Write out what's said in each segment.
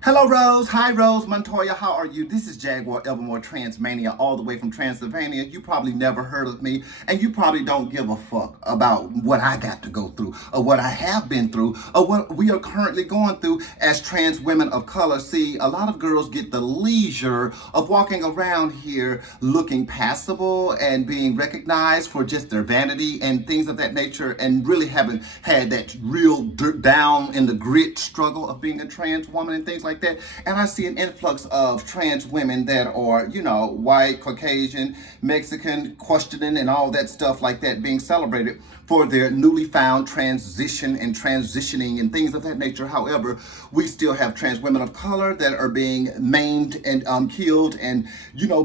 Hello, Rose. Hi, Rose Montoya. How are you? This is Jaguar Evermore Transmania, all the way from Transylvania. You probably never heard of me, and you probably don't give a fuck about what I got to go through, or what I have been through, or what we are currently going through as trans women of color. See, a lot of girls get the leisure of walking around here looking passable and being recognized for just their vanity and things of that nature, and really haven't had that real dirt down in the grit struggle of being a trans woman and things like that. And I see an influx of trans women that are, white, Caucasian, Mexican, questioning, and all that stuff like that being celebrated for their newly found transition and transitioning and things of that nature. However, we still have trans women of color that are being maimed and killed and,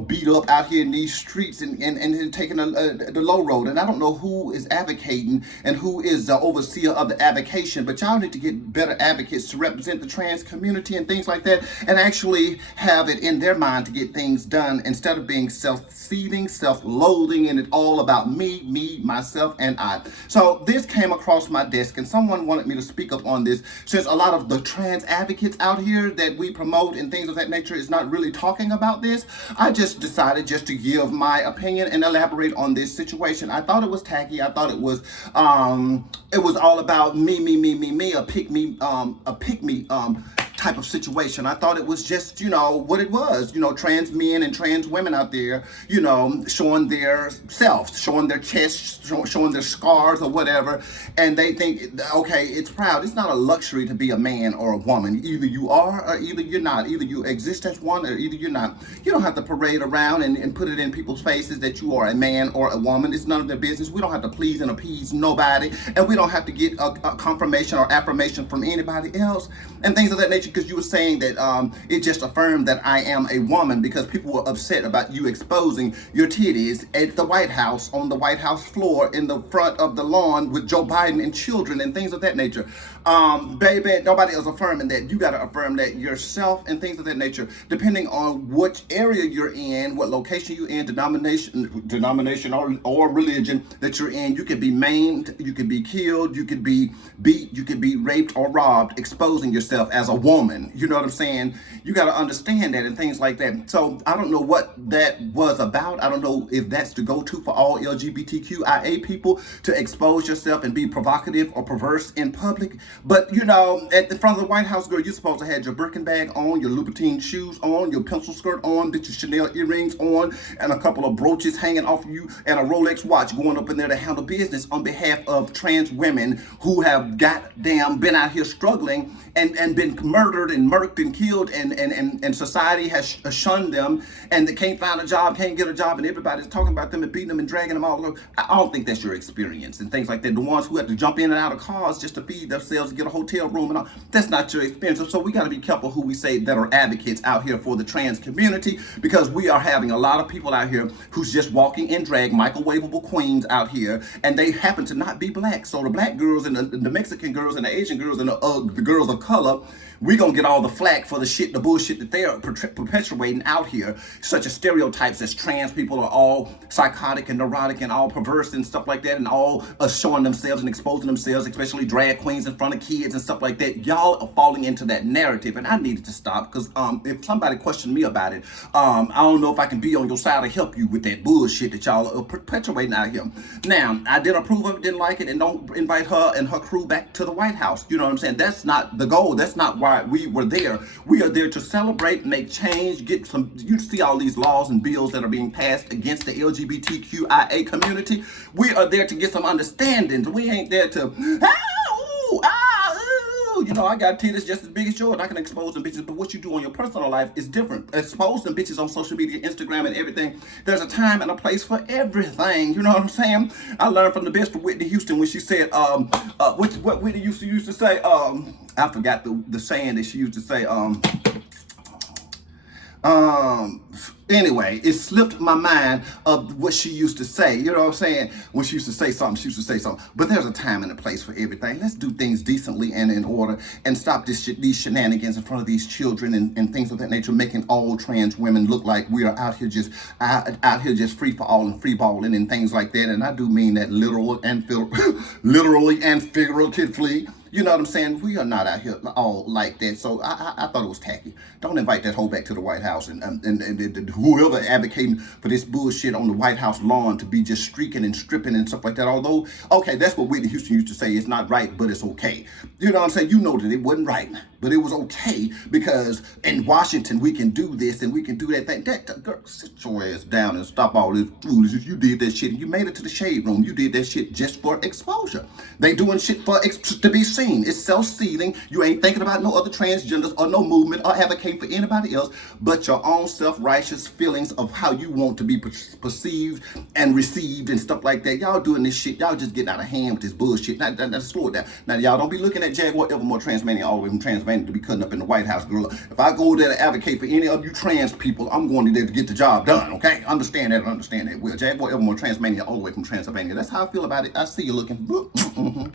beat up out here in these streets and taking the low road. And I don't know who is advocating and who is the overseer of the advocation, but y'all need to get better advocates to represent the trans community and things like that, and actually have it in their mind to get things done instead of being self-seething, self-loathing, and it's all about me, myself, and I. So this came across my desk, and someone wanted me to speak up on this, since a lot of the trans advocates out here that we promote and things of that nature is not really talking about this. I just decided just to give my opinion and elaborate on this situation. I thought it was tacky. I thought it was all about me, a pick me type of situation. I thought it was just, what it was, trans men and trans women out there, showing their selves, showing their chests, showing their scars or whatever. And they think, okay, it's proud. It's not a luxury to be a man or a woman. Either you are or either you're not. Either you exist as one or either you're not. You don't have to parade around and put it in people's faces that you are a man or a woman. It's none of their business. We don't have to please and appease nobody. And we don't have to get a confirmation or affirmation from anybody else and things of that nature, because you were saying that it just affirmed that I am a woman, because people were upset about you exposing your titties at the White House, on the White House floor, in the front of the lawn with Joe Biden and children and things of that nature. Baby, nobody is affirming that. You got to affirm that yourself and things of that nature, depending on which area you're in, what location you're in, denomination or religion that you're in. You could be maimed, you could be killed, you could be beat, you could be raped or robbed, exposing yourself as a woman. You know what I'm saying? You got to understand that and things like that. So I don't know what that was about. I don't know if that's the go-to for all LGBTQIA people, to expose yourself and be provocative or perverse in public. But, at the front of the White House, girl, you're supposed to have your Birkin bag on, your Louboutin shoes on, your pencil skirt on, your Chanel earrings on, and a couple of brooches hanging off of you, and a Rolex watch, going up in there to handle business on behalf of trans women who have goddamn been out here struggling and been murdered and murked and killed, and society has shunned them, and they can't find a job, can't get a job, and everybody's talking about them and beating them and dragging them all over. I don't think that's your experience and things like that. The ones who have to jump in and out of cars just to feed themselves and get a hotel room and all, that's not your experience. So we got to be careful who we say that are advocates out here for the trans community, because we are having a lot of people out here who's just walking in drag, microwavable queens out here, and they happen to not be black. So the black girls and the Mexican girls and the Asian girls and the girls of color, we gonna get all the flack for the bullshit that they are perpetuating out here, such as stereotypes as trans people are all psychotic and neurotic and all perverse and stuff like that, and all showing themselves and exposing themselves, especially drag queens in front of kids and stuff like that. Y'all are falling into that narrative, and I needed to stop, because if somebody questioned me about it, I don't know if I can be on your side to help you with that bullshit that y'all are perpetuating out here. Now, I didn't approve of it, didn't like it, and don't invite her and her crew back to the White House. You know what I'm saying? That's not the goal. That's not why we were there. We are there to celebrate, make change, get some. You see all these laws and bills that are being passed against the LGBTQIA community. We are there to get some understandings. We ain't there to, I got titties just as big as yours, and I can expose them bitches, but what you do on your personal life is different. Expose them bitches on social media, Instagram, and everything. There's a time and a place for everything. You know what I'm saying? I learned from the best of Whitney Houston when she said, what Whitney used to say, I forgot the saying that she used to say, anyway, it slipped my mind of what she used to say. You know what I'm saying? When she used to say something, she used to say something. But there's a time and a place for everything. Let's do things decently and in order, and stop these shenanigans in front of these children and things of that nature, making all trans women look like we are out here just free for all and free balling and things like that. And I do mean that literally and figuratively. You know what I'm saying? We are not out here all like that. So I thought it was tacky. Don't invite that hoe back to the White House, and whoever advocating for this bullshit on the White House lawn to be just streaking and stripping and stuff like that. Although, okay, that's what Whitney Houston used to say. It's not right, but it's okay. You know what I'm saying? You know that it wasn't right, but it was okay because in Washington we can do this and we can do that thing. Girl, sit your ass down and stop all this foolishness. You did that shit and you made it to the shade room. You did that shit just for exposure. They doing shit for to be seen. It's self-sealing. You ain't thinking about no other transgenders or no movement or advocating for anybody else but your own self-righteous feelings of how you want to be perceived and received and stuff like that. Y'all doing this shit. Y'all just getting out of hand with this bullshit. Now slow it down. Now y'all don't be looking at Jaguar Evermore Transmania all the way from Transmania to be cutting up in the White House, girl. If I go there to advocate for any of you trans people, I'm going there to get the job done, okay? Understand that and understand that. Well, Jaguar Evermore Transmania all the way from Transylvania. That's how I feel about it. I see you looking.